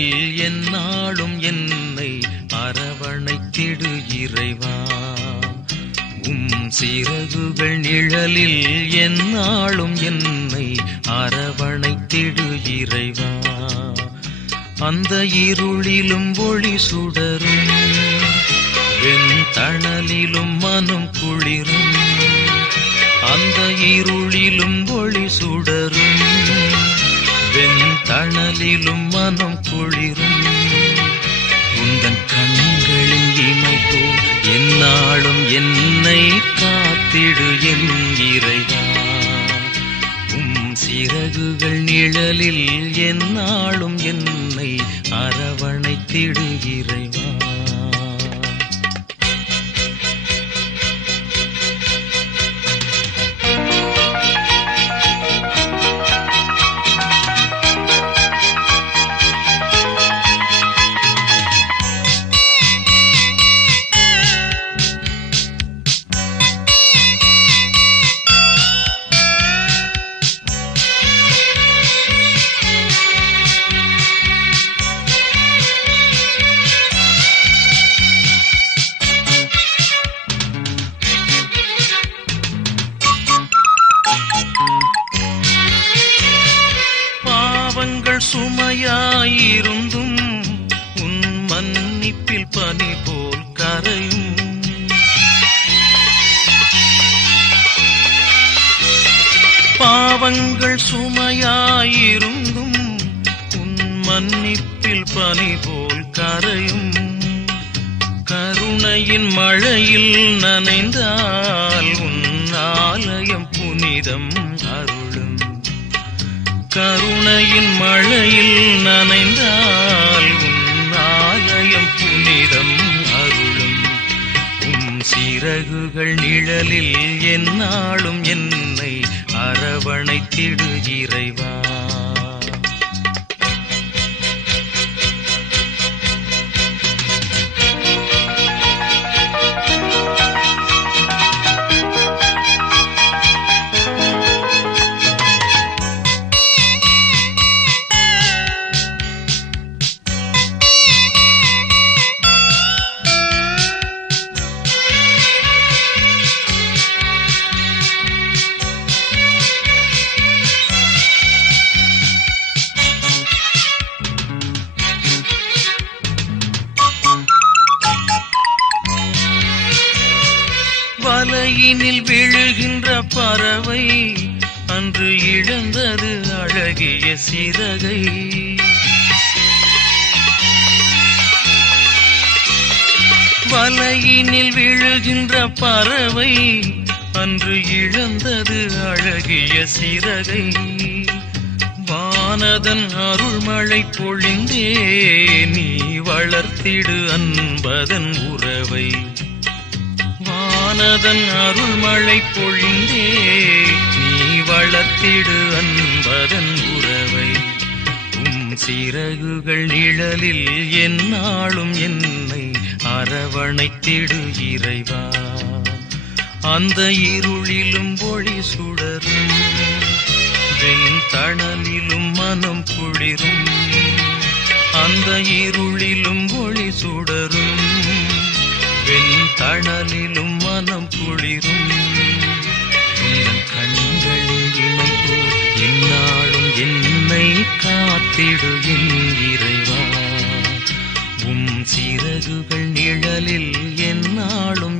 நிழலில் எந்நாளும் என்னை அரவணைத்திடு இறைவா. சிறகுகள் நிழலில் எந்நாளும் என்னை அரவணைத்திடு இறைவா. அந்த இருளிலும் ஒளி சுடரும், வெண்தணலிலும் மனம் குளிரும். அந்த இருளிலும் ஒளி சுடரும், வெண்தணலிலும் மனம் குளிரும். உந்தன் கண்களின் இமை போல் எந்நாளும் என்னை காத்திடு என் இறைவா. சிறகுகள் நிழலில் எந்நாளும் என்னை அரவணைத்திடு இறைவா. சுமையாயிருந்தும் உன் மன்னிப்பில் பனி போல் கரையும். பாவங்கள் சுமையாயிருந்தும் உன் மன்னிப்பில் பனி போல் கரையும். கருணையின் மழையில் நனைந்தால் உன் ஆலயம் புனிதம் அருளும். கருணையின் மழையில் நனைந்தால் உன் ஆலயம் புனிதம் அருளும். சிறகுகள் நிழலில் எந்நாளும் என்னை அரவணைத்திடு இறைவா. வலையினில் விழுகின்ற பறவை அன்று இழந்தது அழகிய சிறகை. வலையினில் விழுகின்ற பறவை அன்று இழந்தது அழகிய சிறகை. வானதன் அருள்மழை பொழிந்தே நீ வளர்த்திடு அன்பதன் உறவை. வானதன் அருள்மழை பொழிந்தே நீ வளர்த்திடு அன்பதன் உறவை. சிறகுகள் நிழலில் எந்நாளும் என்னை அரவணைத்திடு இறைவா. அந்த இருளிலும் ஒளி சுடரும், வெண்தணலிலும் மனம் குளிரும். அந்த இருளிலும் ஒளி சுடரும், வெண்தணலிலும் மனம் குளிரும். உந்தன் கண்களின் இமை போல் எந்நாளும் என்னை காத்திடு என் இறைவா. சிறகுகள் நிழலில் எந்நாளும்